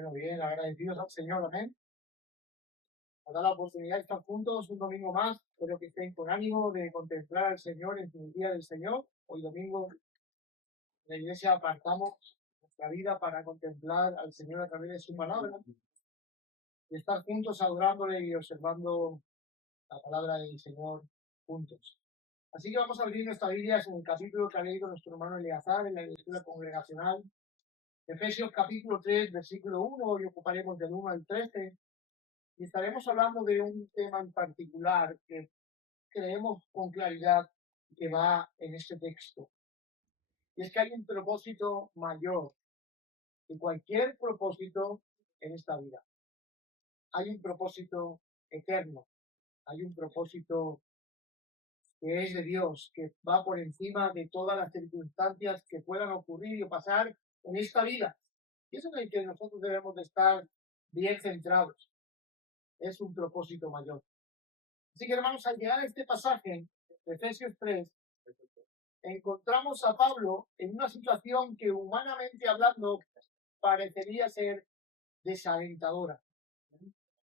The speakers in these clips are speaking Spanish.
Bueno, bien, agradecidos al Señor, amén. Nos da la oportunidad de estar juntos un domingo más. Espero que estén con ánimo de contemplar al Señor en el día del Señor. Hoy domingo en la iglesia apartamos nuestra vida para contemplar al Señor a través de su palabra y estar juntos adorándole y observando la palabra del Señor juntos. Así que vamos a abrir nuestra Biblia en el capítulo que ha leído nuestro hermano Eleazar en la lectura congregacional. Efesios capítulo 3, versículo 1, hoy ocuparemos del 1 al 13. Y estaremos hablando de un tema en particular que creemos con claridad que va en este texto. Y es que hay un propósito mayor que cualquier propósito en esta vida. Hay un propósito eterno. Hay un propósito que es de Dios, que va por encima de todas las circunstancias que puedan ocurrir o pasar en esta vida. Y eso es en el que nosotros debemos de estar bien centrados. Es un propósito mayor. Así que, hermanos, al llegar a este pasaje, Efesios 3, encontramos a Pablo en una situación que, humanamente hablando, parecería ser desalentadora.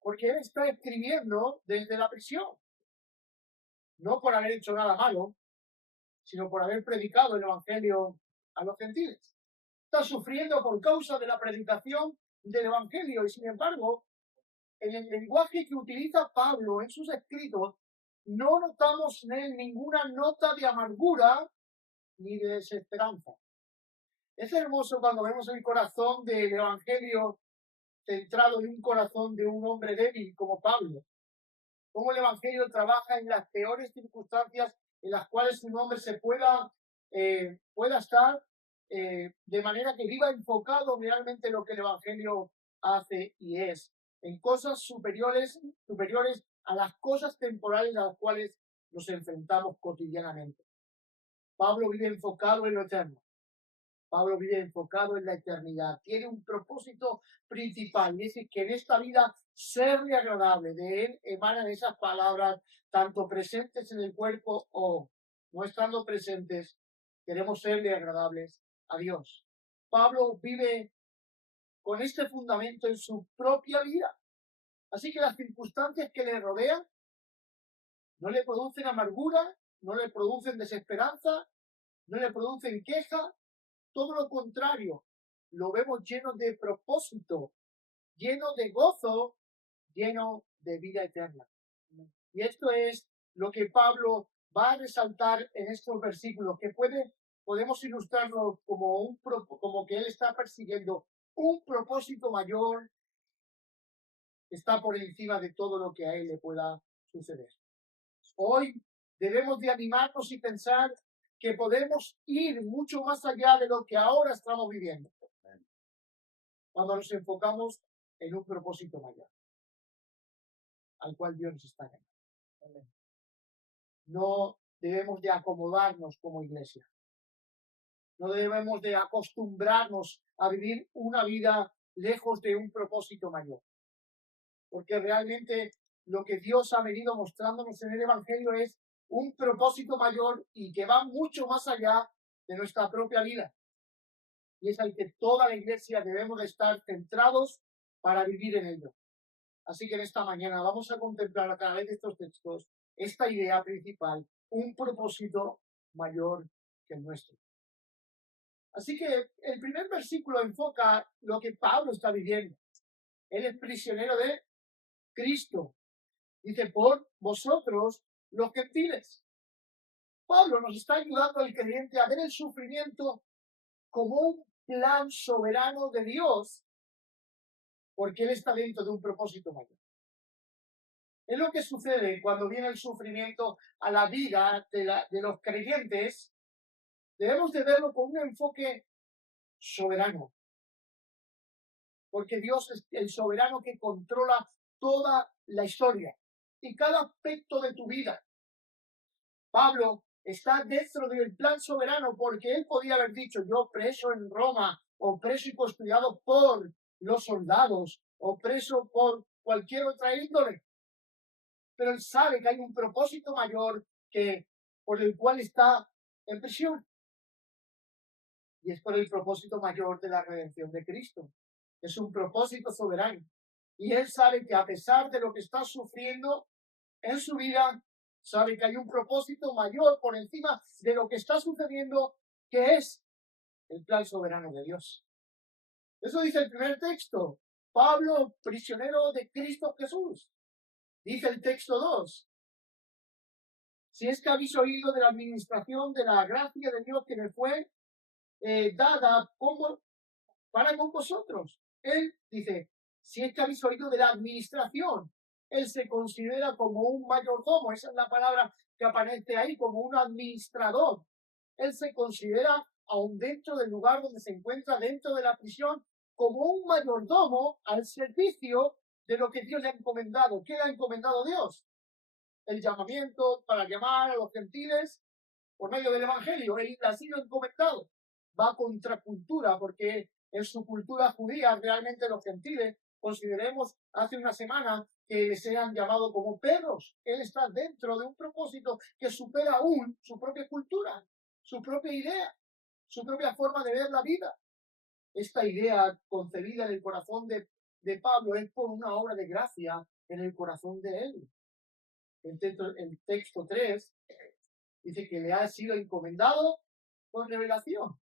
Porque él está escribiendo desde la prisión. No por haber hecho nada malo, sino por haber predicado el Evangelio a los gentiles. Está sufriendo por causa de la predicación del Evangelio y, sin embargo, en el lenguaje que utiliza Pablo en sus escritos, no notamos en él ninguna nota de amargura ni de desesperanza. Es hermoso cuando vemos el corazón del Evangelio centrado en un corazón de un hombre débil como Pablo. Cómo el Evangelio trabaja en las peores circunstancias en las cuales un hombre se pueda estar de manera que viva enfocado realmente en lo que el Evangelio hace y es, en cosas superiores a las cosas temporales a las cuales nos enfrentamos cotidianamente. Pablo vive enfocado en lo eterno. Pablo vive enfocado en la eternidad. Tiene un propósito principal y es que en esta vida serle agradable. De él emanan esas palabras, tanto presentes en el cuerpo o no estando presentes, queremos serle agradables a Dios. Pablo vive con este fundamento en su propia vida. Así que las circunstancias que le rodean no le producen amargura, no le producen desesperanza, no le producen queja. Todo lo contrario, lo vemos lleno de propósito, lleno de gozo, lleno de vida eterna. Y esto es lo que Pablo va a resaltar en estos versículos, que podemos ilustrarlo como que él está persiguiendo un propósito mayor, que está por encima de todo lo que a él le pueda suceder. Hoy debemos de animarnos y pensar que podemos ir mucho más allá de lo que ahora estamos viviendo, cuando nos enfocamos en un propósito mayor, al cual Dios nos está llamando. No debemos de acomodarnos como iglesia. No debemos de acostumbrarnos a vivir una vida lejos de un propósito mayor. Porque realmente lo que Dios ha venido mostrándonos en el Evangelio es un propósito mayor y que va mucho más allá de nuestra propia vida. Y es al que toda la iglesia debemos de estar centrados para vivir en ello. Así que en esta mañana vamos a contemplar a través de estos textos esta idea principal, un propósito mayor que el nuestro. Así que el primer versículo enfoca lo que Pablo está viviendo. Él es prisionero de Cristo. Dice, por vosotros los gentiles. Pablo nos está ayudando al creyente a ver el sufrimiento como un plan soberano de Dios, porque Él está dentro de un propósito mayor. Es lo que sucede cuando viene el sufrimiento a la vida de los creyentes. Debemos de verlo con un enfoque soberano, porque Dios es el soberano que controla toda la historia y cada aspecto de tu vida. Pablo está dentro del plan soberano porque él podía haber dicho, yo preso en Roma, o preso y custodiado por los soldados, o preso por cualquier otra índole. Pero él sabe que hay un propósito mayor por el cual está en prisión. Y es por el propósito mayor de la redención de Cristo. Es un propósito soberano. Y él sabe que a pesar de lo que está sufriendo en su vida, sabe que hay un propósito mayor por encima de lo que está sucediendo, que es el plan soberano de Dios. Eso dice el primer texto. Pablo, prisionero de Cristo Jesús. Dice el texto 2. Si es que habéis oído de la administración de la gracia de Dios que me fue dada para con vosotros. Él dice, si es que habéis oído de la administración, él se considera como un mayordomo, esa es la palabra que aparece ahí, como un administrador. Él se considera, aún dentro del lugar donde se encuentra, dentro de la prisión, como un mayordomo al servicio de lo que Dios le ha encomendado. ¿Qué le ha encomendado Dios? El llamamiento para llamar a los gentiles por medio del Evangelio. Él ha sido encomendado. Va a contracultura porque en su cultura judía realmente los gentiles, consideremos hace una semana que se han llamado como perros. Él está dentro de un propósito que supera aún su propia cultura, su propia idea, su propia forma de ver la vida. Esta idea concebida en el corazón de Pablo es por una obra de gracia en el corazón de él. El texto 3 dice que le ha sido encomendado por revelación.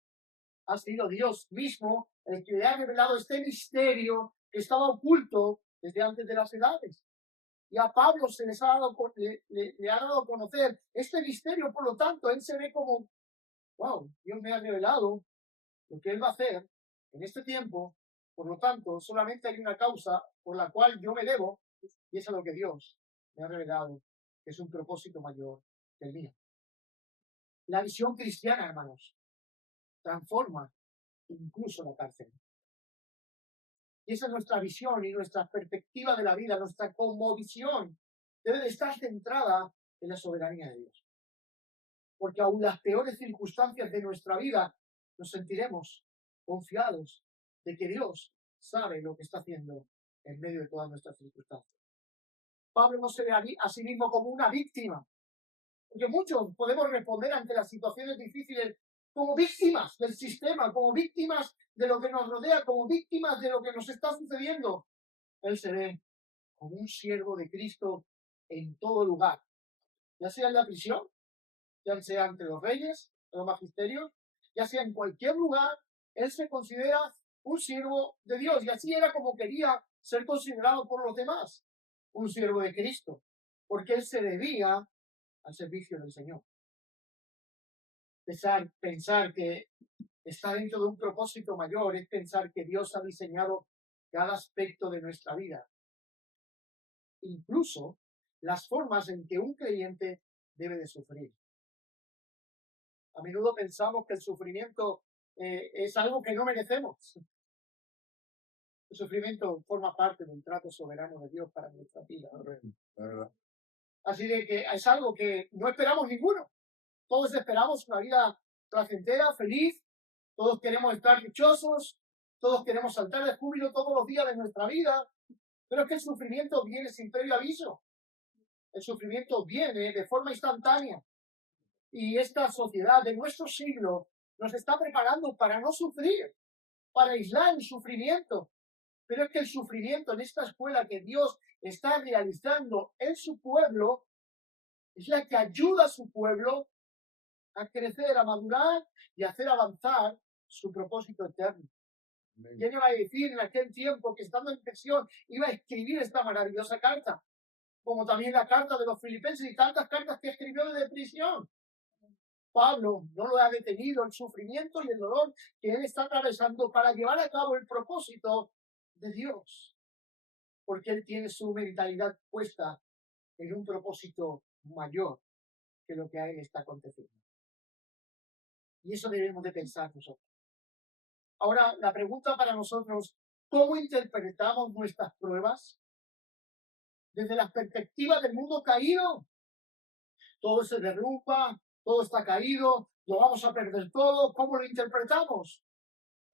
Ha sido Dios mismo el que le ha revelado este misterio que estaba oculto desde antes de las edades. Y a Pablo se les ha dado, le ha dado a conocer este misterio, por lo tanto, él se ve como, wow, Dios me ha revelado lo que él va a hacer en este tiempo, por lo tanto, solamente hay una causa por la cual yo me debo, y es a lo que Dios me ha revelado, que es un propósito mayor que el mío. La visión cristiana, hermanos, transforma incluso la cárcel. Y esa es nuestra visión y nuestra perspectiva de la vida, nuestra cosmovisión debe de estar centrada en la soberanía de Dios. Porque aún las peores circunstancias de nuestra vida nos sentiremos confiados de que Dios sabe lo que está haciendo en medio de todas nuestras circunstancias. Pablo no se ve a sí mismo como una víctima, porque muchos podemos responder ante las situaciones difíciles como víctimas del sistema, como víctimas de lo que nos rodea, como víctimas de lo que nos está sucediendo. Él se ve como un siervo de Cristo en todo lugar, ya sea en la prisión, ya sea ante los reyes, los magisterios, ya sea en cualquier lugar, él se considera un siervo de Dios, y así era como quería ser considerado por los demás, un siervo de Cristo, porque él se debía al servicio del Señor. Pensar que está dentro de un propósito mayor es pensar que Dios ha diseñado cada aspecto de nuestra vida, incluso las formas en que un creyente debe de sufrir. A menudo pensamos que el sufrimiento es algo que no merecemos. El sufrimiento forma parte del trato soberano de Dios para nuestra vida. Así de que es algo que no esperamos ninguno. Todos esperamos una vida placentera, feliz. Todos queremos estar dichosos. Todos queremos saltar de júbilo todos los días de nuestra vida. Pero es que el sufrimiento viene sin previo aviso. El sufrimiento viene de forma instantánea. Y esta sociedad de nuestro siglo nos está preparando para no sufrir, para aislar el sufrimiento. Pero es que el sufrimiento en esta escuela que Dios está realizando en su pueblo es la que ayuda a su pueblo a crecer, a madurar y a hacer avanzar su propósito eterno. ¿Quién iba a decir en aquel tiempo que estando en prisión iba a escribir esta maravillosa carta? Como también la carta de los filipenses y tantas cartas que escribió desde prisión. Pablo no lo ha detenido el sufrimiento y el dolor que él está atravesando para llevar a cabo el propósito de Dios. Porque él tiene su mentalidad puesta en un propósito mayor que lo que a él está aconteciendo. Y eso debemos de pensar nosotros. Ahora, la pregunta para nosotros, ¿cómo interpretamos nuestras pruebas? Desde la perspectiva del mundo caído. Todo se derrumba, todo está caído, lo vamos a perder todo. ¿Cómo lo interpretamos?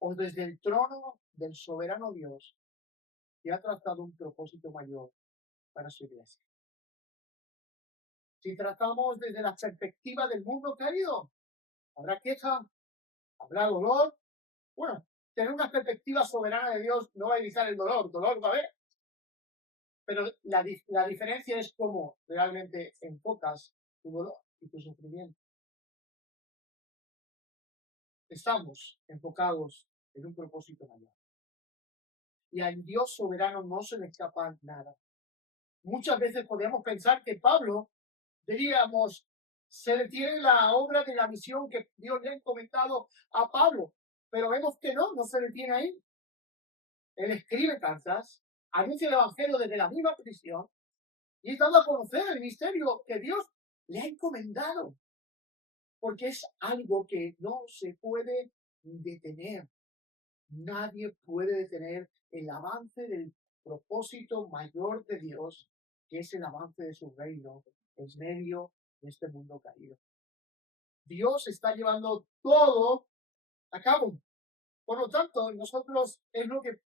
O desde el trono del soberano Dios, que ha trazado un propósito mayor para su iglesia. Si tratamos desde la perspectiva del mundo caído, habrá queja, habrá dolor. Bueno, tener una perspectiva soberana de Dios no va a evitar el dolor va a haber. Pero la diferencia es cómo realmente enfocas tu dolor y tu sufrimiento. Estamos enfocados en un propósito mayor. Y al Dios soberano no se le escapa nada. Muchas veces podríamos pensar que Pablo, diríamos, se detiene la obra de la misión que Dios le ha encomendado a Pablo, pero vemos que no se detiene ahí. Él escribe cartas, anuncia el evangelio desde la misma prisión y está dando a conocer el misterio que Dios le ha encomendado, porque es algo que no se puede detener. Nadie puede detener el avance del propósito mayor de Dios, que es el avance de su reino en medio de este mundo caído. Dios está llevando todo a cabo. Por lo tanto, nosotros es lo que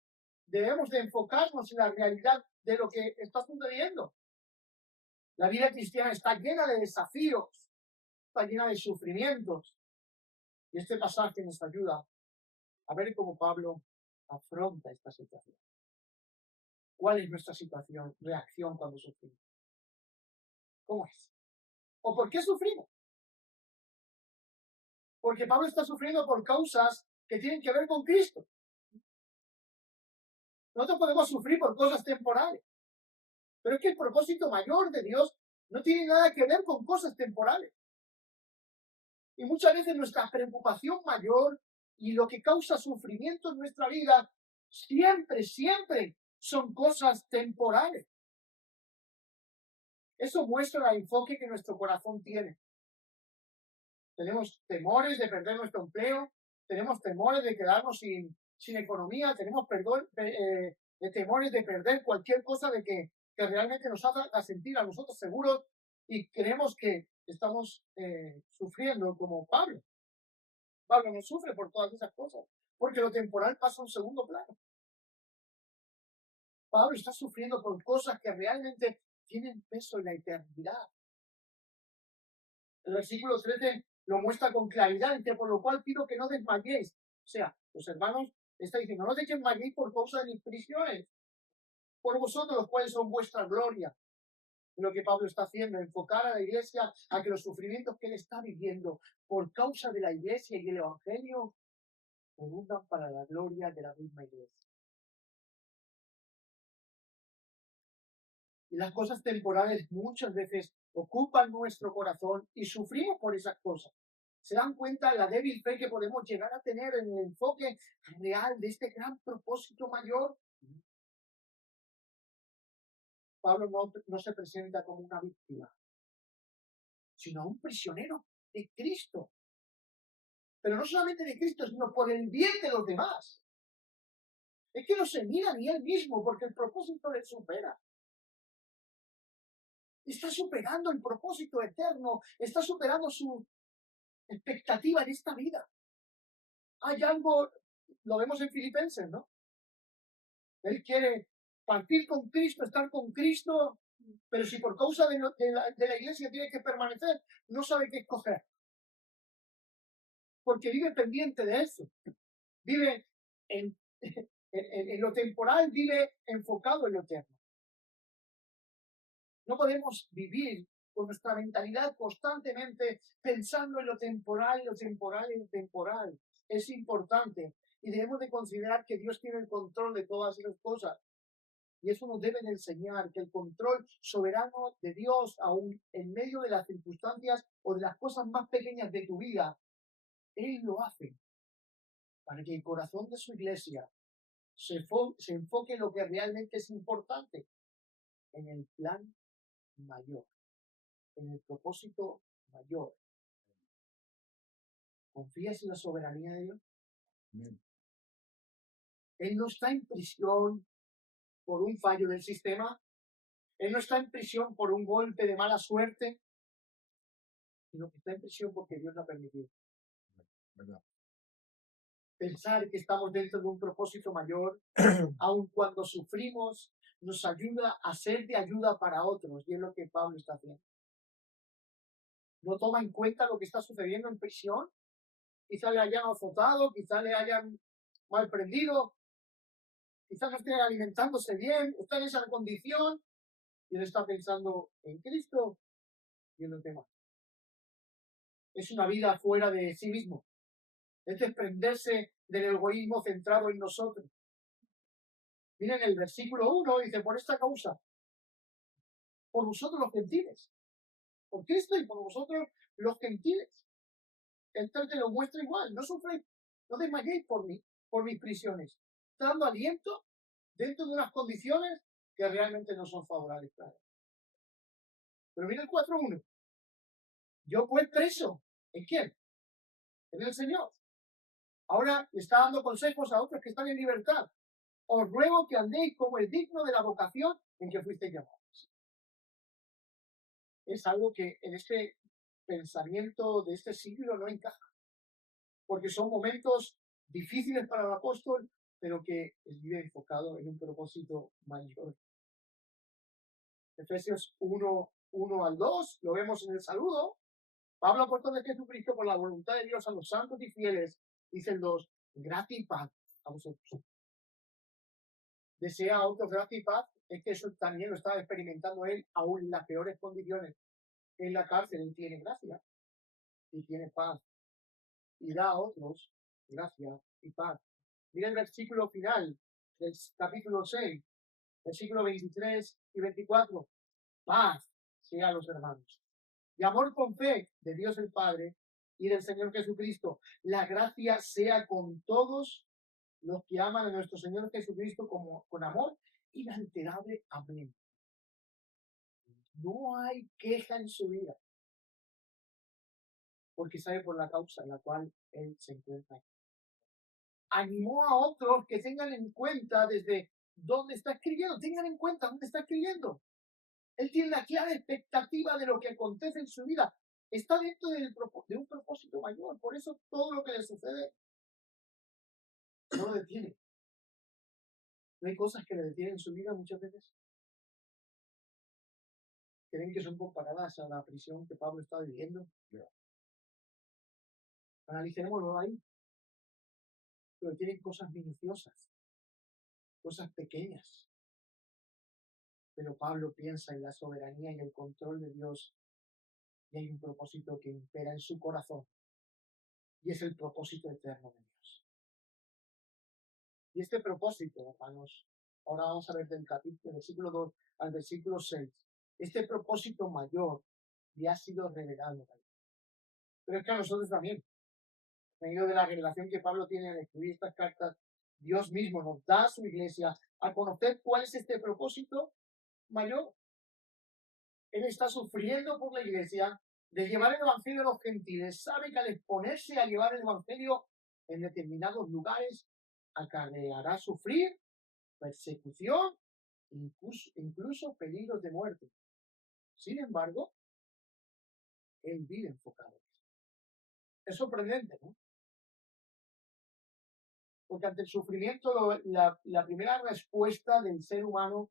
debemos de enfocarnos en la realidad de lo que está sucediendo. La vida cristiana está llena de desafíos, está llena de sufrimientos. Y este pasaje nos ayuda a ver cómo Pablo afronta esta situación. ¿Cuál es nuestra reacción cuando sufrimos? ¿Cómo es? ¿O por qué sufrimos? Porque Pablo está sufriendo por causas que tienen que ver con Cristo. Nosotros podemos sufrir por cosas temporales, pero es que el propósito mayor de Dios no tiene nada que ver con cosas temporales. Y muchas veces nuestra preocupación mayor y lo que causa sufrimiento en nuestra vida siempre son cosas temporales. Eso muestra el enfoque que nuestro corazón tiene. Tenemos temores de perder nuestro empleo, tenemos temores de quedarnos sin economía, tenemos temores de perder cualquier cosa de que realmente nos haga sentir a nosotros seguros y creemos que estamos sufriendo como Pablo. Pablo no sufre por todas esas cosas, porque lo temporal pasa a un segundo plano. Pablo está sufriendo por cosas que realmente tienen peso en la eternidad. El versículo 13 lo muestra con claridad, dice, por lo cual pido que no desmayéis. O sea, los hermanos está diciendo, no desmayéis por causa de mis prisiones, por vosotros los cuales son vuestra gloria. Lo que Pablo está haciendo, enfocar a la iglesia a que los sufrimientos que él está viviendo por causa de la iglesia y del evangelio redundan para la gloria de la misma iglesia. Y las cosas temporales muchas veces ocupan nuestro corazón y sufrimos por esas cosas. ¿Se dan cuenta de la débil fe que podemos llegar a tener en el enfoque real de este gran propósito mayor? Pablo no se presenta como una víctima, sino un prisionero de Cristo. Pero no solamente de Cristo, sino por el bien de los demás. Es que no se mira ni él mismo, porque el propósito le supera. Está superando el propósito eterno, está superando su expectativa en esta vida. Hay algo, lo vemos en Filipenses, ¿no? Él quiere partir con Cristo, estar con Cristo, pero si por causa de la iglesia tiene que permanecer, no sabe qué escoger. Porque vive pendiente de eso. Vive en lo temporal, vive enfocado en lo eterno. No podemos vivir con nuestra mentalidad constantemente pensando en lo temporal, lo temporal y lo temporal. Es importante y debemos de considerar que Dios tiene el control de todas esas cosas. Y eso nos debe de enseñar que el control soberano de Dios, aún en medio de las circunstancias o de las cosas más pequeñas de tu vida, Él lo hace para que el corazón de su iglesia se enfoque en lo que realmente es importante, en el plan mayor, en el propósito mayor. ¿Confías en la soberanía de Dios? Él no está en prisión por un fallo del sistema. Él no está en prisión por un golpe de mala suerte, sino que está en prisión porque Dios lo ha permitido. ¿Verdad? Pensar que estamos dentro de un propósito mayor, aun cuando sufrimos, nos ayuda a ser de ayuda para otros, y es lo que Pablo está haciendo. No toma en cuenta lo que está sucediendo en prisión, quizá le hayan azotado, quizá le hayan mal prendido, quizás no esté alimentándose bien, está en esa condición, y él está pensando en Cristo y en los demás. Es una vida fuera de sí mismo. Es desprenderse del egoísmo centrado en nosotros. Miren el versículo 1, dice, por esta causa, por vosotros los gentiles, por Cristo y por vosotros los gentiles. El 3 te lo muestra igual, no sufréis, no desmayéis por mí, por mis prisiones, dando aliento dentro de unas condiciones que realmente no son favorables, claro. Pero mira el 4.1. Yo pues preso, ¿en quién? En el Señor. Ahora le está dando consejos a otros que están en libertad. Os ruego que andéis como es digno de la vocación en que fuisteis llamados. Es algo que en este pensamiento de este siglo no encaja, porque son momentos difíciles para el apóstol, pero que vive enfocado en un propósito mayor. Efesios 1 al 2, lo vemos en el saludo. Pablo, apóstol de Jesucristo, por la voluntad de Dios a los santos y fieles, dice el 2, gracia y paz a vosotros. Desea a otros gracia y paz, es que eso también lo estaba experimentando él, aún en las peores condiciones. En la cárcel él tiene gracia y tiene paz. Y da a otros gracia y paz. Mira el versículo final del capítulo 6, versículo 23 y 24. Paz sea a los hermanos. Y amor con fe de Dios el Padre y del Señor Jesucristo. La gracia sea con todos los que aman a nuestro Señor Jesucristo con amor inalterable. Amén. No hay queja en su vida, porque sabe por la causa en la cual él se encuentra. Animó a otros que tengan en cuenta desde dónde está escribiendo, tengan en cuenta dónde está escribiendo. Él tiene la clara expectativa de lo que acontece en su vida. Está dentro de un propósito mayor. Por eso todo lo que le sucede no lo detiene. ¿No hay cosas que le detienen en su vida muchas veces? ¿Creen que son comparadas a la prisión que Pablo está viviendo? No. Analicémoslo ahí. Pero tienen cosas minuciosas, cosas pequeñas. Pero Pablo piensa en la soberanía y el control de Dios, y hay un propósito que impera en su corazón, y es el propósito eterno de Dios. Y este propósito, hermanos, ahora vamos a ver del versículo 2 al versículo 6, este propósito mayor ya ha sido revelado. Pero es que a nosotros también, en medio de la revelación que Pablo tiene al escribir estas cartas, Dios mismo nos da a su iglesia a conocer cuál es este propósito mayor. Él está sufriendo por la iglesia de llevar el evangelio a los gentiles. Sabe que al exponerse a llevar el evangelio en determinados lugares, acarreará sufrir, persecución, incluso peligros de muerte. Sin embargo, él vive enfocado. Es sorprendente, ¿no? Porque ante el sufrimiento, la primera respuesta del ser humano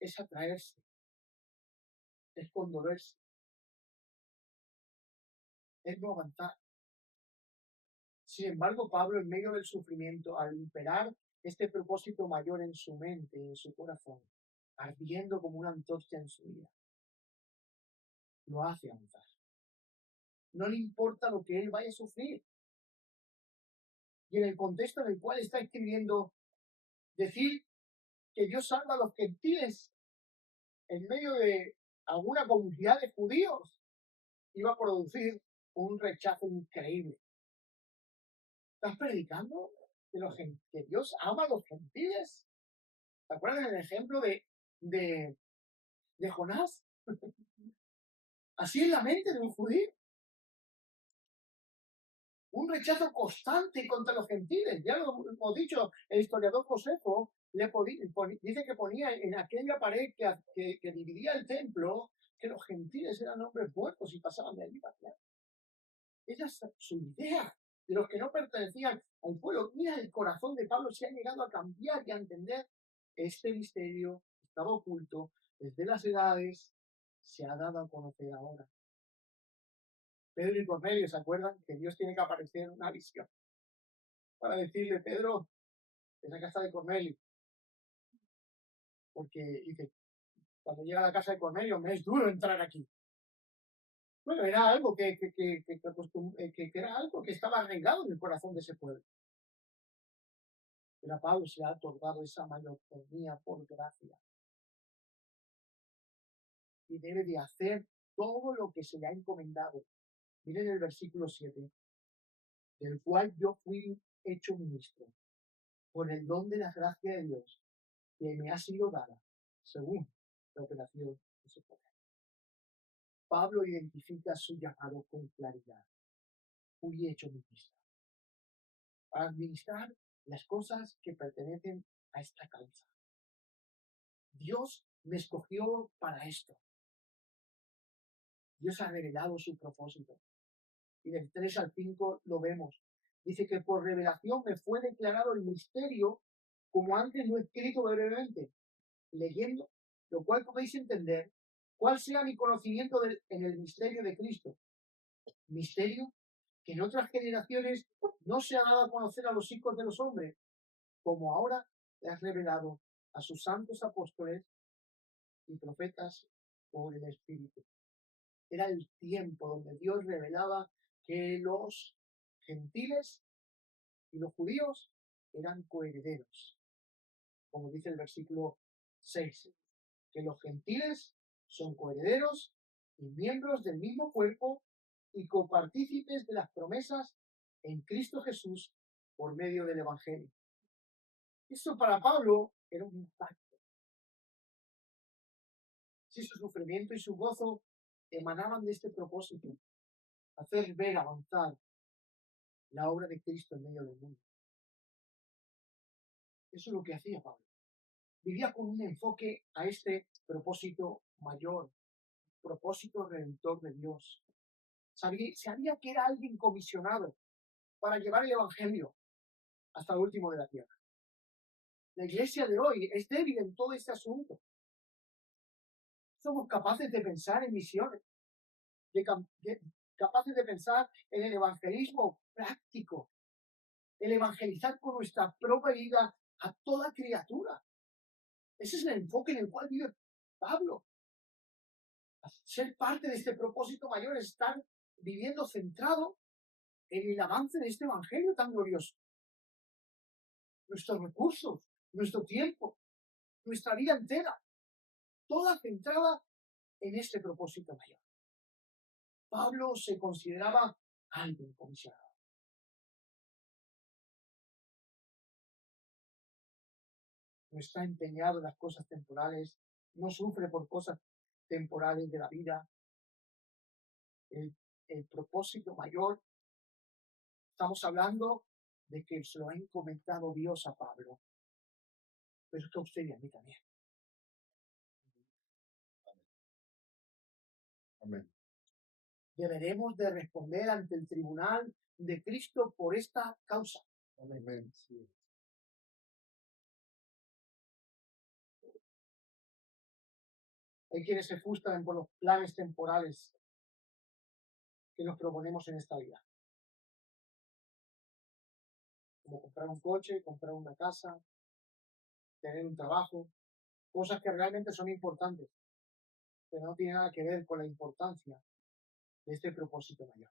es atraerse, es condolerse, es no aguantar. Sin embargo, Pablo, en medio del sufrimiento, al imperar este propósito mayor en su mente y en su corazón, ardiendo como una antorcha en su vida, lo hace avanzar. No le importa lo que él vaya a sufrir. Y en el contexto en el cual está escribiendo, decir que Dios salva a los gentiles en medio de alguna comunidad de judíos iba a producir un rechazo increíble. ¿Estás predicando que Dios ama a los gentiles? ¿Te acuerdas del ejemplo de Jonás? Así es la mente de un judío. Un rechazo constante contra los gentiles. Ya lo hemos dicho, el historiador Josefo dice que ponía en aquella pared que dividía el templo que los gentiles eran hombres muertos y pasaban de allí para allá. Esa es su idea de los que no pertenecían al pueblo. Mira, el corazón de Pablo se ha llegado a cambiar y a entender este misterio estaba oculto desde las edades, se ha dado a conocer ahora. Pedro y Cornelio, ¿se acuerdan? Que Dios tiene que aparecer en una visión. para decirle, Pedro, es la casa de Cornelio. Porque dice, cuando llega a la casa de Cornelio, me es duro entrar aquí. Bueno, era algo que era algo que estaba arraigado en el corazón de ese pueblo. Pero a Pablo se le ha otorgado esa mayordomía por gracia. Y debe de hacer todo lo que se le ha encomendado. Miren el versículo 7, del cual yo fui hecho ministro, por el don de la gracia de Dios, que me ha sido dada, según la operación de su poder. Pablo identifica su llamado con claridad. Fui hecho ministro, para administrar las cosas que pertenecen a esta causa. Dios me escogió para esto. Dios ha revelado su propósito. Y del 3 al 5 lo vemos. Dice que por revelación me fue declarado el misterio, como antes lo he escrito brevemente, leyendo, lo cual podéis entender cuál sea mi conocimiento en el misterio de Cristo. Misterio que en otras generaciones no se ha dado a conocer a los hijos de los hombres, como ahora le has revelado a sus santos apóstoles y profetas por el Espíritu. Era el tiempo donde Dios revelaba que los gentiles y los judíos eran coherederos. Como dice el versículo 6, que los gentiles son coherederos y miembros del mismo cuerpo y copartícipes de las promesas en Cristo Jesús por medio del Evangelio. Eso para Pablo era un impacto. Si su sufrimiento y su gozo emanaban de este propósito, hacer ver, avanzar la obra de Cristo en medio del mundo. Eso es lo que hacía Pablo. Vivía con un enfoque a este propósito mayor, propósito redentor de Dios. Sabía que era alguien comisionado para llevar el Evangelio hasta el último de la tierra. La iglesia de hoy es débil en todo este asunto. Somos capaces de pensar en misiones, capaces de pensar en el evangelismo práctico, el evangelizar con nuestra propia vida a toda criatura. Ese es el enfoque en el cual vive Pablo. Ser parte de este propósito mayor es estar viviendo centrado en el avance de este evangelio tan glorioso. Nuestros recursos, nuestro tiempo, nuestra vida entera, toda centrada en este propósito mayor. Pablo se consideraba alguien comisionado. No está empeñado en las cosas temporales, no sufre por cosas temporales de la vida. El propósito mayor, estamos hablando de que se lo ha encomendado Dios a Pablo, pero es que a usted y a mí también. Amén. Deberemos de responder ante el tribunal de Cristo por esta causa. Amén. Sí. Hay quienes se frustran por los planes temporales que nos proponemos en esta vida. Como comprar un coche, comprar una casa, tener un trabajo, cosas que realmente son importantes, pero no tienen nada que ver con la importancia de este propósito mayor.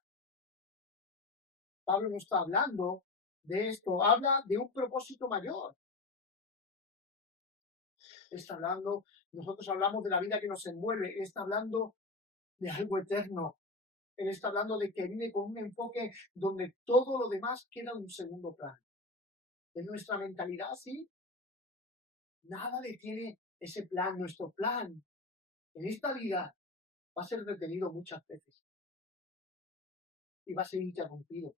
Pablo no está hablando de esto, habla de un propósito mayor. Está hablando, nosotros hablamos de la vida que nos envuelve, está hablando de algo eterno. Él está hablando de que vive con un enfoque donde todo lo demás queda en un segundo plano. En nuestra mentalidad, sí, nada detiene ese plan, nuestro plan. En esta vida va a ser detenido muchas veces y va a ser interrumpido.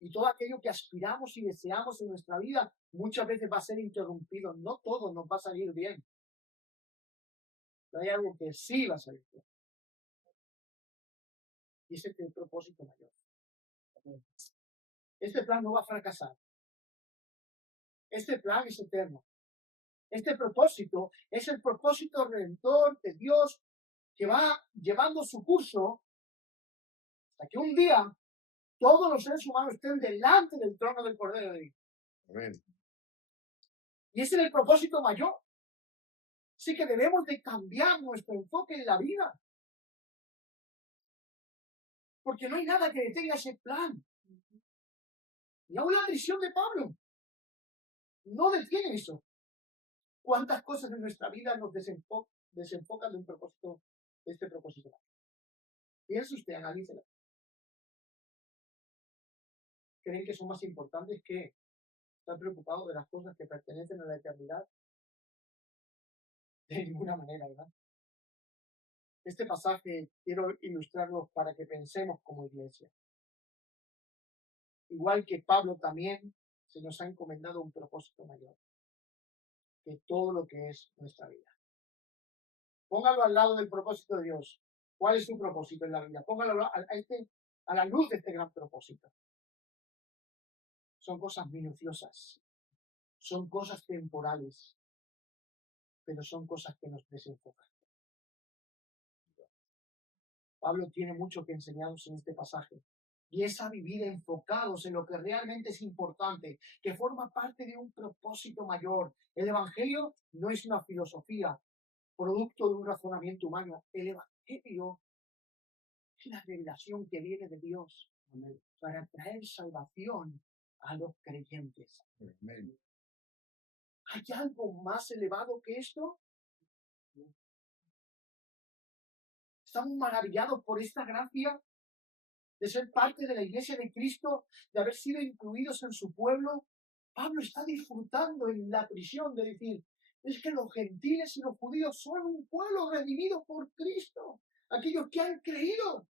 Y todo aquello que aspiramos y deseamos en nuestra vida muchas veces va a ser interrumpido. No todo nos va a salir bien. Pero hay algo que sí va a salir bien. Y ese es el propósito mayor. Este plan no va a fracasar. Este plan es eterno. Este propósito es el propósito redentor de Dios que va llevando su curso hasta que un día todos los seres humanos estén delante del trono del Cordero de Dios. Amén. Y ese es el propósito mayor. Así que debemos de cambiar nuestro enfoque en la vida. Porque no hay nada que detenga ese plan. Y aún la prisión de Pablo no detiene eso. ¿Cuántas cosas en nuestra vida nos desenfocan de un propósito, de este propósito? Piense usted, analícela. ¿Creen que son más importantes que estar preocupados de las cosas que pertenecen a la eternidad? De ninguna manera, ¿verdad? Este pasaje quiero ilustrarlo para que pensemos como iglesia. Igual que Pablo también se nos ha encomendado un propósito mayor que todo lo que es nuestra vida. Póngalo al lado del propósito de Dios. ¿Cuál es su propósito en la vida? Póngalo a la luz de este gran propósito. Son cosas minuciosas, son cosas temporales, pero son cosas que nos desenfocan. Pablo tiene mucho que enseñarnos en este pasaje. Y es a vivir enfocados en lo que realmente es importante, que forma parte de un propósito mayor. El Evangelio no es una filosofía, producto de un razonamiento humano. El Evangelio es la revelación que viene de Dios para traer salvación a los creyentes. Amén. ¿Hay algo más elevado que esto? Estamos maravillados por esta gracia de ser parte de la iglesia de Cristo, de haber sido incluidos en su pueblo. Pablo está disfrutando en la prisión de decir, es que los gentiles y los judíos son un pueblo redimido por Cristo, aquellos que han creído.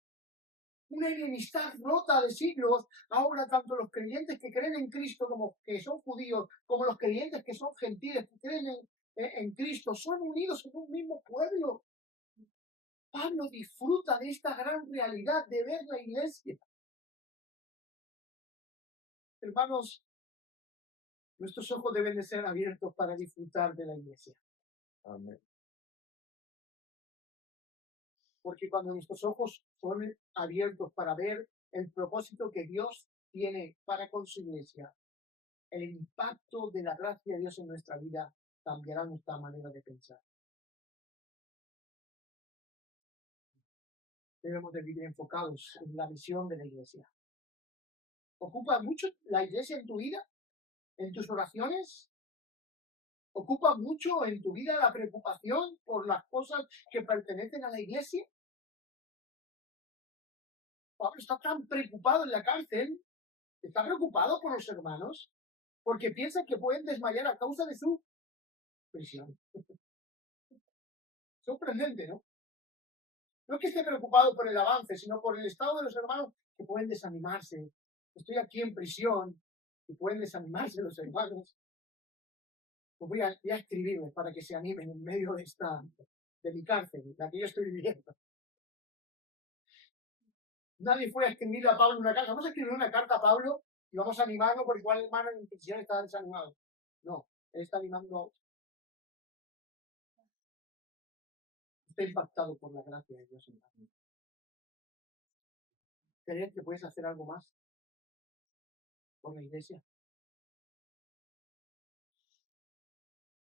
Una enemistad rota de siglos, ahora tanto los creyentes que creen en Cristo como que son judíos, como los creyentes que son gentiles, que creen en Cristo, son unidos en un mismo pueblo. Pablo disfruta de esta gran realidad de ver la iglesia. Hermanos, nuestros ojos deben de ser abiertos para disfrutar de la iglesia. Amén. Porque cuando nuestros ojos son abiertos para ver el propósito que Dios tiene para con su iglesia, el impacto de la gracia de Dios en nuestra vida cambiará nuestra manera de pensar. Debemos de vivir enfocados en la misión de la iglesia. ¿Ocupa mucho la iglesia en tu vida? ¿En tus oraciones? ¿Ocupa mucho en tu vida la preocupación por las cosas que pertenecen a la iglesia? Pablo está tan preocupado en la cárcel, está preocupado por los hermanos, porque piensa que pueden desmayar a causa de su prisión. Sorprendente, ¿no? No es que esté preocupado por el avance, sino por el estado de los hermanos que pueden desanimarse. Estoy aquí en prisión y pueden desanimarse los hermanos. Pues voy a escribirles para que se animen en medio de mi cárcel, la que yo estoy viviendo. Nadie fue a escribirle a Pablo una carta. Vamos a escribir una carta a Pablo y vamos a animarlo porque igual el hermano en prisión está desanimado. No, él está animando a otros. Está impactado por la gracia de Dios en la vida. ¿Crees que puedes hacer algo más por la iglesia?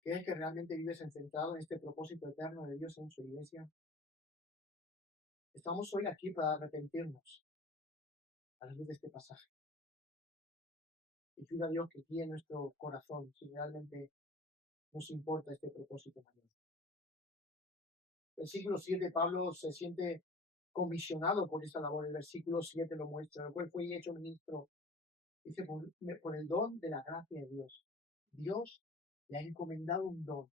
¿Crees que realmente vives centrado en este propósito eterno de Dios en su iglesia? Estamos hoy aquí para arrepentirnos a la luz de este pasaje. Y pido a Dios que guíe nuestro corazón si realmente nos importa este propósito mayor. Versículo 7, Pablo se siente comisionado por esta labor. El versículo 7 lo muestra, el cual fue hecho ministro. Dice, por el don de la gracia de Dios. Dios le ha encomendado un don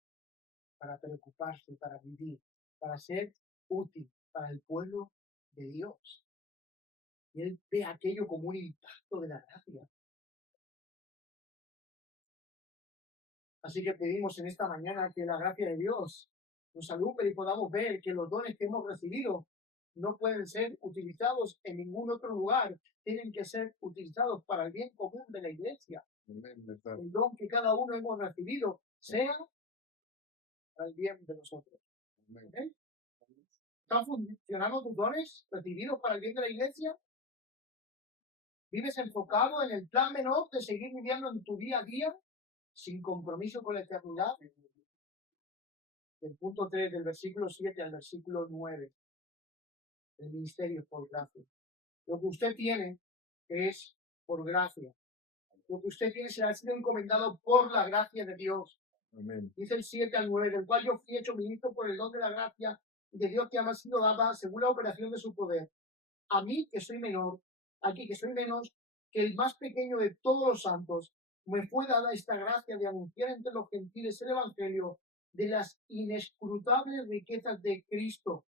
para preocuparse, para vivir, para ser útil para el pueblo de Dios. Y él ve aquello como un impacto de la gracia. Así que pedimos en esta mañana que la gracia de Dios nos alumbre y podamos ver que los dones que hemos recibido no pueden ser utilizados en ningún otro lugar, tienen que ser utilizados para el bien común de la iglesia. El don que cada uno hemos recibido sea para el bien de nosotros. ¿Okay? ¿Están funcionando tus dones recibidos para el bien de la iglesia? Vives enfocado en el plan menor de seguir viviendo en tu día a día sin compromiso con la eternidad. Del punto 3 del versículo 7 al versículo 9. El ministerio es por gracia. Lo que usted tiene es por gracia. Lo que usted tiene será sido encomendado por la gracia de Dios. Amén. Dice el 7 al 9, del cual yo fui hecho ministro por el don de la gracia de Dios que me ha sido dada según la operación de su poder. A mí, que soy menor, aquí que soy menos que el más pequeño de todos los santos, me fue dada esta gracia de anunciar entre los gentiles el evangelio de las inescrutables riquezas de Cristo.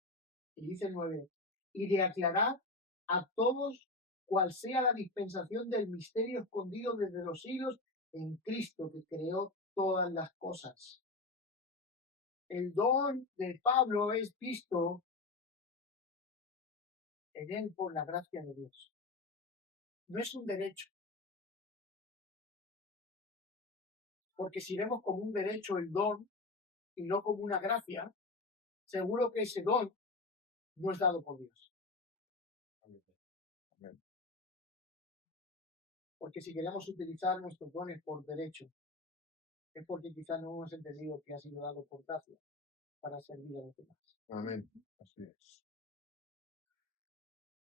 Y dice el 9, y de aclarar a todos cuál sea la dispensación del misterio escondido desde los siglos en Cristo, que creó todas las cosas. El don de Pablo es visto en él por la gracia de Dios. No es un derecho. Porque si vemos como un derecho el don y no como una gracia, seguro que ese don no es dado por Dios. Amén. Porque si queremos utilizar nuestros dones por derecho, es porque quizás no hemos entendido que ha sido dado por gracia para servir a los demás. Amén. Así es.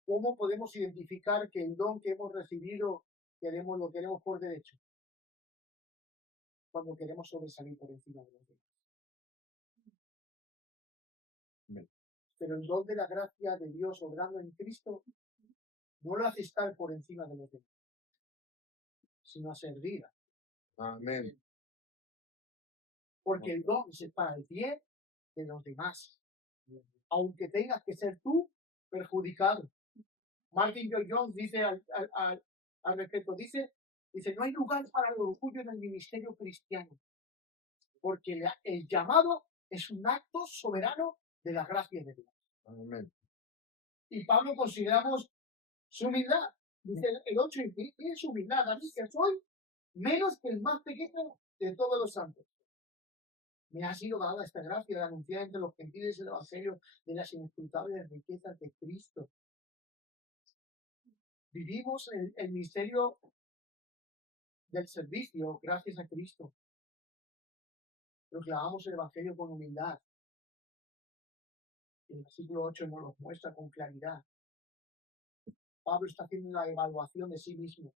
¿Cómo podemos identificar que el don que hemos recibido lo queremos por derecho? Cuando queremos sobresalir por encima de los demás. Amén. Pero el don de la gracia de Dios obrando en Cristo no lo hace estar por encima de los demás, sino a servir. Amén. Porque el don es para el bien de los demás, aunque tengas que ser tú perjudicado. Martin Lloyd Jones dice al respecto, dice, no hay lugar para el orgullo en el ministerio cristiano, porque el llamado es un acto soberano de la gracia de Dios. Amén. Y Pablo consideramos su humildad. Dice el 8, y su humildad, a mí que soy menos que el más pequeño de todos los santos. Me ha sido dada esta gracia de anunciar entre los gentiles el evangelio de las inescrutables riquezas de Cristo. Vivimos el ministerio del servicio gracias a Cristo. Proclamamos el evangelio con humildad. El versículo 8 nos lo muestra con claridad. Pablo está haciendo una evaluación de sí mismo.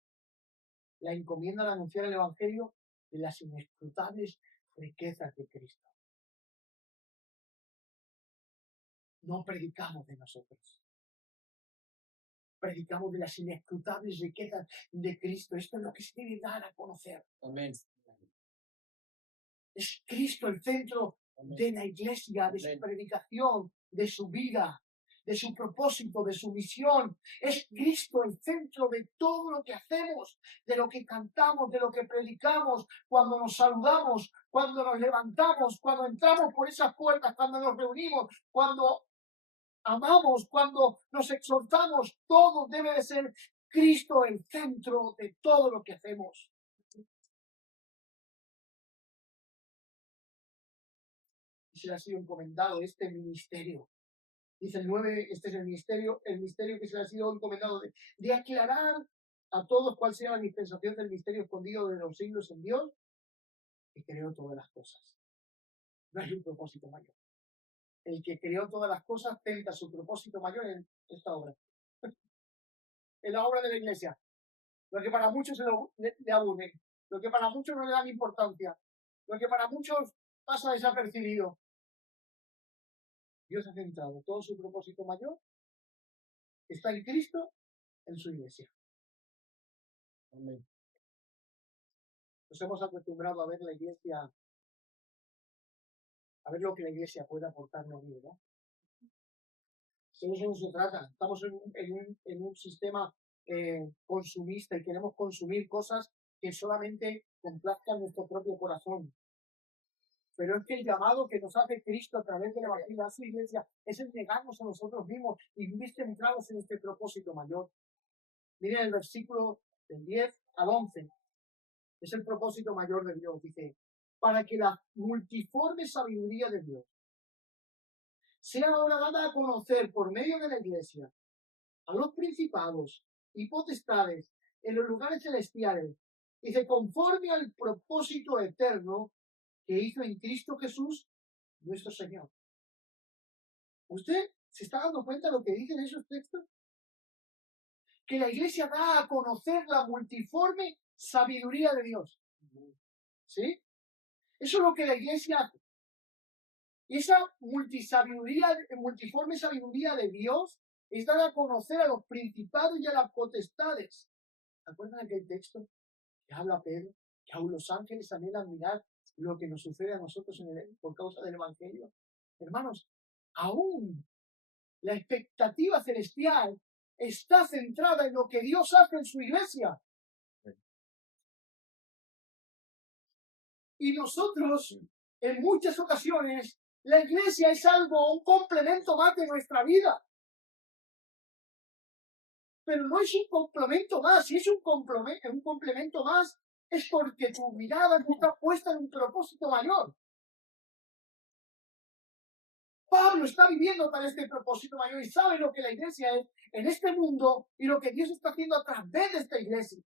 La encomienda de anunciar el evangelio de las inescrutables riquezas de Cristo. No predicamos de nosotros. Predicamos de las inescrutables riquezas de Cristo. Esto es lo que se debe dar a conocer. Amén. Es Cristo el centro de la iglesia, de su predicación, de su vida, de su propósito, de su misión. Es Cristo el centro de todo lo que hacemos, de lo que cantamos, de lo que predicamos, cuando nos saludamos, cuando nos levantamos, cuando entramos por esas puertas, cuando nos reunimos, cuando amamos, cuando nos exhortamos. Todo debe de ser Cristo el centro de todo lo que hacemos. Se le ha sido encomendado este ministerio. Dice el 9, este es el misterio que se le ha sido encomendado de aclarar a todos cuál sea la dispensación del misterio escondido de los siglos en Dios, que creó todas las cosas. No hay un propósito mayor. El que creó todas las cosas tenta su propósito mayor en esta obra. En la obra de la iglesia. Lo que para muchos le aburre, lo que para muchos no le dan importancia, lo que para muchos pasa desapercibido. Dios ha centrado todo su propósito mayor, está en Cristo, en su iglesia. Amén. Nos hemos acostumbrado a ver la iglesia, a ver lo que la iglesia puede aportarnos, ¿verdad? De eso no se trata. Estamos en un sistema consumista y queremos consumir cosas que solamente complazcan nuestro propio corazón. Pero es que el llamado que nos hace Cristo a través de la evangelio a su iglesia es el negarnos a nosotros mismos y vivir centrados en este propósito mayor. Miren el versículo del 10 al 11. Es el propósito mayor de Dios. Dice, para que la multiforme sabiduría de Dios sea ahora dada a conocer por medio de la iglesia a los principados y potestades en los lugares celestiales. Dice, conforme al propósito eterno que hizo en Cristo Jesús, nuestro Señor. ¿Usted se está dando cuenta de lo que dicen esos textos? Que la iglesia da a conocer la multiforme sabiduría de Dios. ¿Sí? Eso es lo que la iglesia hace. Y esa multiforme sabiduría de Dios es dar a conocer a los principados y a las potestades. ¿Se acuerdan de aquel texto que habla Pedro? Que aún los ángeles anhelan mirar lo que nos sucede a nosotros por causa del Evangelio. Hermanos, aún la expectativa celestial está centrada en lo que Dios hace en su iglesia. Y nosotros, en muchas ocasiones, la iglesia es algo, un complemento más de nuestra vida. Pero no es un complemento más. Si es un complemento más, es porque tu mirada no está puesta en un propósito mayor. Pablo está viviendo para este propósito mayor y sabe lo que la iglesia es en este mundo y lo que Dios está haciendo a través de esta iglesia.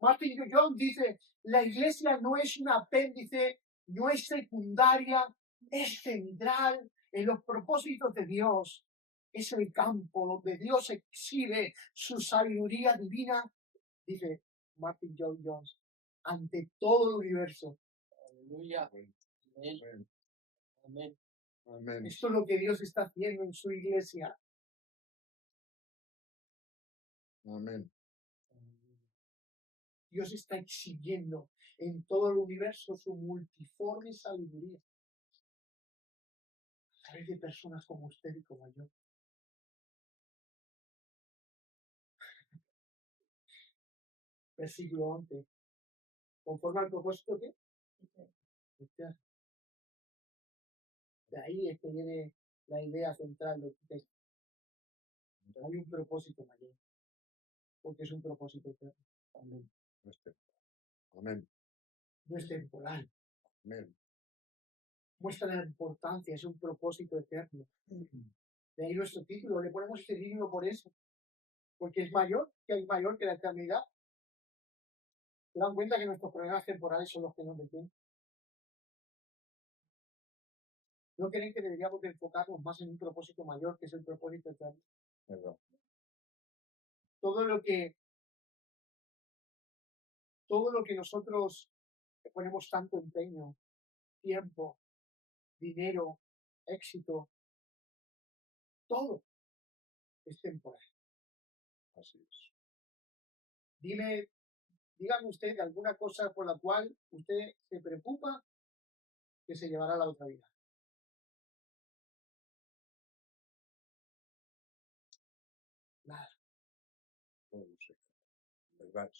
Martin Lloyd-Jones dice, la iglesia no es un apéndice, no es secundaria, es central en los propósitos de Dios. Es el campo donde Dios exhibe su sabiduría divina, dice Martin Lloyd-Jones, ante todo el universo. Aleluya. Amén. Amén. Amén. Amén. Esto es lo que Dios está haciendo en su iglesia. Amén. Dios está exhibiendo en todo el universo su multiforme sabiduría a través de personas como usted y como yo. Versículo 11. Conforme al propósito que de ahí es que viene la idea central del texto. Hay un propósito mayor, porque es un propósito eterno. Amén. Amén. No es temporal. Amén. Muestra la importancia, es un propósito eterno. De ahí nuestro título, le ponemos este título por eso, porque es mayor, que hay mayor que la eternidad. ¿Se dan cuenta que nuestros problemas temporales son los que nos detienen? ¿No creen que deberíamos de enfocarnos más en un propósito mayor, que es el propósito eterno? Verdad. Todo lo que nosotros le ponemos tanto empeño, tiempo, dinero, éxito, todo es temporal. Así es. Dígame usted alguna cosa por la cual usted se preocupa que se llevará a la otra vida. Nada. No lo sé. ¿Verdad?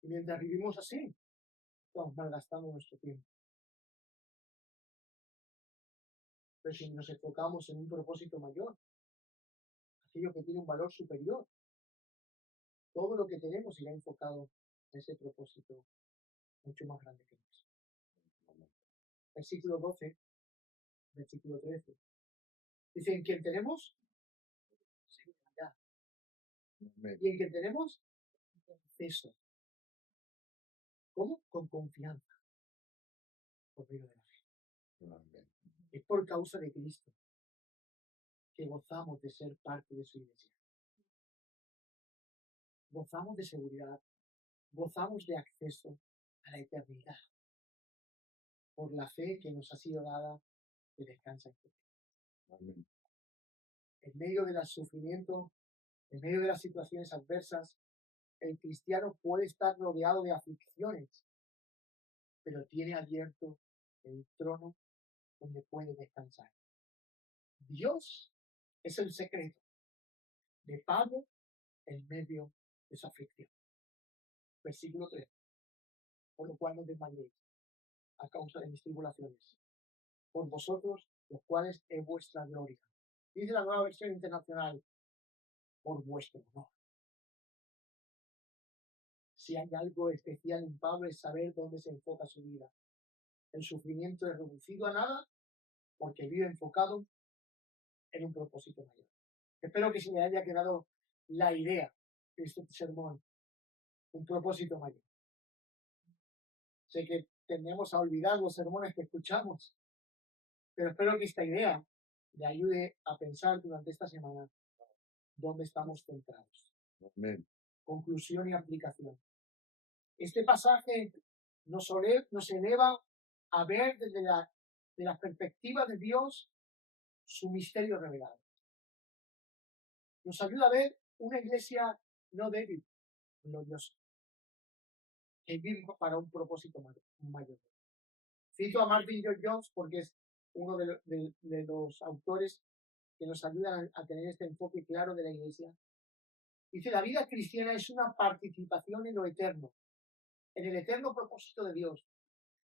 Y mientras vivimos así, estamos malgastando nuestro tiempo. Pero si nos enfocamos en un propósito mayor, aquello que tiene un valor superior, todo lo que tenemos irá enfocado en ese propósito mucho más grande que nosotros. Versículo 12, versículo 13. Dice, en quien tenemos seguridad. Amén. Y en quien tenemos acceso. ¿Cómo? Con confianza. Por medio de la fe. Amén. Es por causa de Cristo que gozamos de ser parte de su iglesia. Gozamos de seguridad, gozamos de acceso a la eternidad por la fe que nos ha sido dada que descansa en Cristo. Amén. En medio del sufrimiento, en medio de las situaciones adversas, el cristiano puede estar rodeado de aflicciones, pero tiene abierto el trono donde puede descansar. Dios es el secreto de Pablo en medio de su aflicción. Versículo 3. Por lo cual no desmayéis a causa de mis tribulaciones, por vosotros, los cuales es vuestra gloria. Dice la Nueva Versión Internacional, por vuestro honor. Si hay algo especial en Pablo es saber dónde se enfoca su vida. El sufrimiento es reducido a nada porque vive enfocado en un propósito mayor. Espero que se me haya quedado la idea de este sermón, un propósito mayor. Sé que tendemos a olvidar los sermones que escuchamos, pero espero que esta idea le ayude a pensar durante esta semana dónde estamos centrados. Amén. Conclusión y aplicación. Este pasaje nos eleva a ver desde la perspectiva de Dios su misterio revelado. Nos ayuda a ver una iglesia no débil, gloriosa, que vive para un propósito mayor. Cito a Martin Lloyd-Jones porque es uno de los autores que nos ayudan a tener este enfoque claro de la iglesia. Dice, la vida cristiana es una participación en lo eterno, en el eterno propósito de Dios.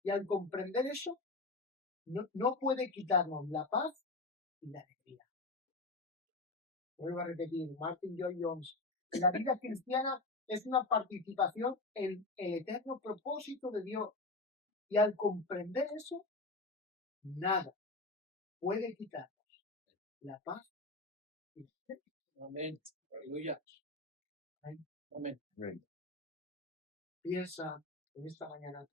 Y al comprender eso, no puede quitarnos la paz y la alegría. Vuelvo a repetir, Martin Lloyd-Jones, la vida cristiana es una participación en el eterno propósito de Dios. Y al comprender eso, nada puede quitarnos la paz y la alegría. Amén. Aleluya. Amén. Amén. Amén. Piensa en esta mañana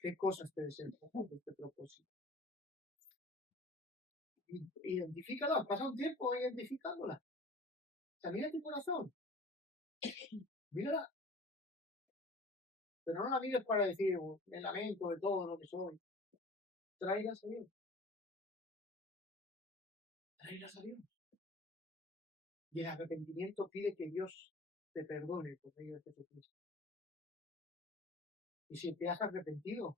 qué cosas te desenfocan de este propósito. Identifícala, pasa un tiempo identificándola. O sea, mira tu corazón. Mírala. Pero no la mires para decir, me lamento de todo lo que soy. Tráilas a Dios. Tráilas a Dios. Y el arrepentimiento pide que Dios te perdone por medio de Jesucristo. Y si te has arrepentido,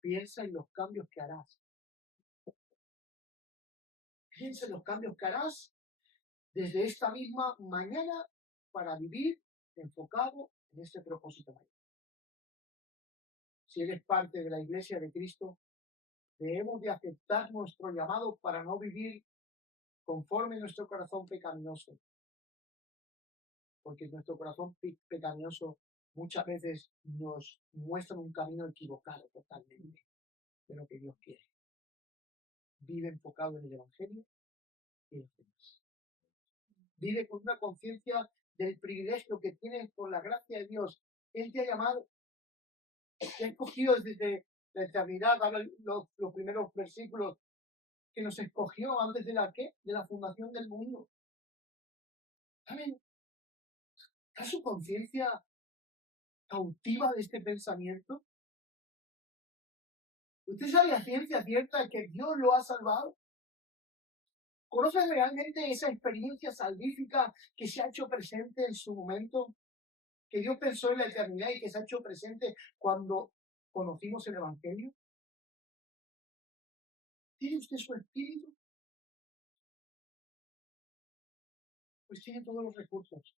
piensa en los cambios que harás. Piensa en los cambios que harás desde esta misma mañana para vivir enfocado en este propósito mayor. Si eres parte de la Iglesia de Cristo, debemos de aceptar nuestro llamado para no vivir conforme nuestro corazón pecaminoso. Porque nuestro corazón pecaminoso muchas veces nos muestra un camino equivocado totalmente de lo que Dios quiere. Vive enfocado en el Evangelio y en los demás. Vive con una conciencia del privilegio que tienes por la gracia de Dios. Él te ha llamado, te ha escogido desde la eternidad. Habla los primeros versículos que nos escogió antes de la fundación del mundo. ¿Saben? ¿Está su conciencia cautiva de este pensamiento? ¿Usted sabe a ciencia cierta que Dios lo ha salvado? ¿Conoce realmente esa experiencia salvífica que se ha hecho presente en su momento? Que Dios pensó en la eternidad y que se ha hecho presente cuando conocimos el Evangelio. ¿Tiene usted su espíritu? Pues tiene todos los recursos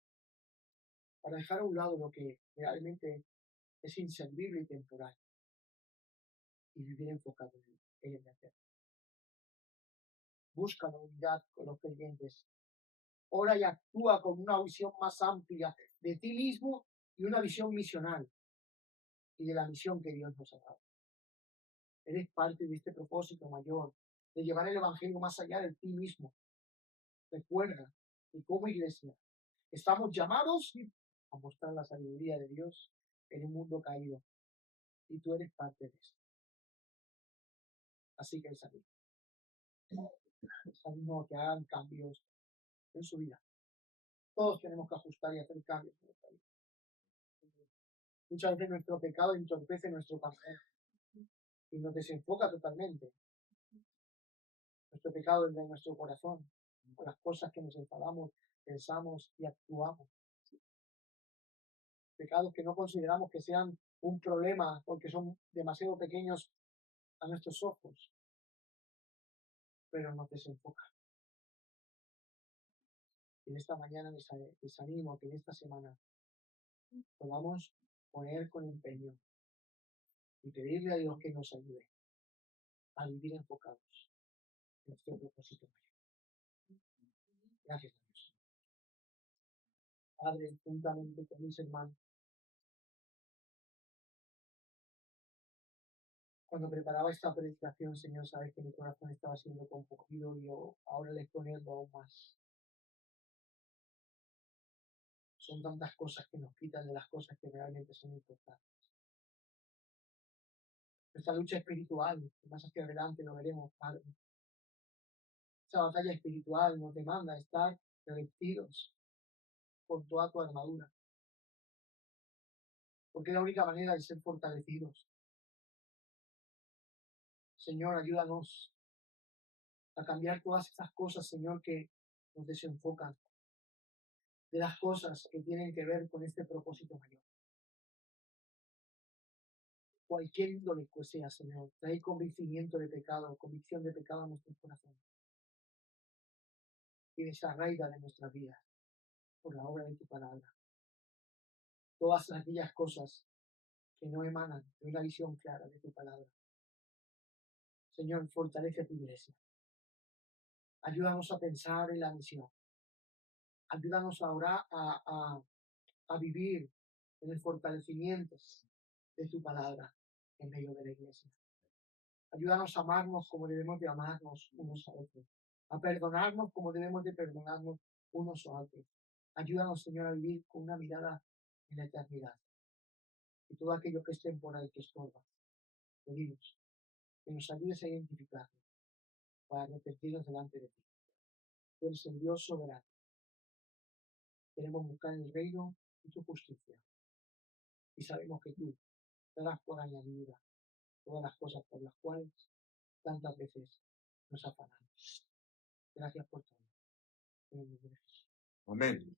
para dejar a un lado lo que realmente es inservible y temporal y vivir enfocado en el eterno. Busca la unidad con los creyentes. Ora y actúa con una visión más amplia de ti mismo y una visión misional y de la misión que Dios nos ha dado. Eres parte de este propósito mayor de llevar el Evangelio más allá de ti mismo. Recuerda que como iglesia estamos llamados a mostrar la sabiduría de Dios en un mundo caído y tú eres parte de eso. Así que les animo a que hagan cambios en su vida. Todos tenemos que ajustar y hacer cambios en nuestra vida. Muchas veces nuestro pecado entorpece nuestro camino y nos desenfoca totalmente. Nuestro pecado es de nuestro corazón, con las cosas que nos enfadamos, pensamos y actuamos. Pecados que no consideramos que sean un problema porque son demasiado pequeños a nuestros ojos, pero nos desenfocan. En esta mañana les animo a que en esta semana podamos poner con empeño y pedirle a Dios que nos ayude a vivir enfocados en nuestro propósito mayor. Gracias a Dios. Padre, juntamente con mis hermanos, Cuando preparaba esta predicación, Señor, sabes que mi corazón estaba siendo conmovido y yo ahora le estoy poniendo aún más. Son tantas cosas que nos quitan de las cosas que realmente son importantes. Esta lucha espiritual, que más hacia adelante lo veremos, Padre. Esa batalla espiritual nos demanda estar revestidos con toda tu armadura. Porque es la única manera de ser fortalecidos. Señor, ayúdanos a cambiar todas estas cosas, Señor, que nos desenfocan de las cosas que tienen que ver con este propósito mayor. Cualquier índole que sea, Señor, trae convencimiento de pecado, convicción de pecado a nuestro corazón. Y desarraiga de nuestras vidas por la obra de tu palabra. Todas aquellas cosas que no emanan de una visión clara de tu palabra. Señor, fortalece a tu iglesia. Ayúdanos a pensar en la misión. Ayúdanos ahora a vivir en el fortalecimiento de tu palabra en medio de la iglesia. Ayúdanos a amarnos como debemos de amarnos unos a otros. A perdonarnos como debemos de perdonarnos unos a otros. Ayúdanos, Señor, a vivir con una mirada en la eternidad. Y todo aquello que es temporal, que estorba, pedimos que nos ayudes a identificarlo para arrepentirnos delante de ti. Tú eres el Dios soberano. Queremos buscar el reino y tu justicia. Y sabemos que tú darás por añadidura todas las cosas por las cuales tantas veces nos afanamos. Gracias por todo. En el nombre de Jesús. Amén.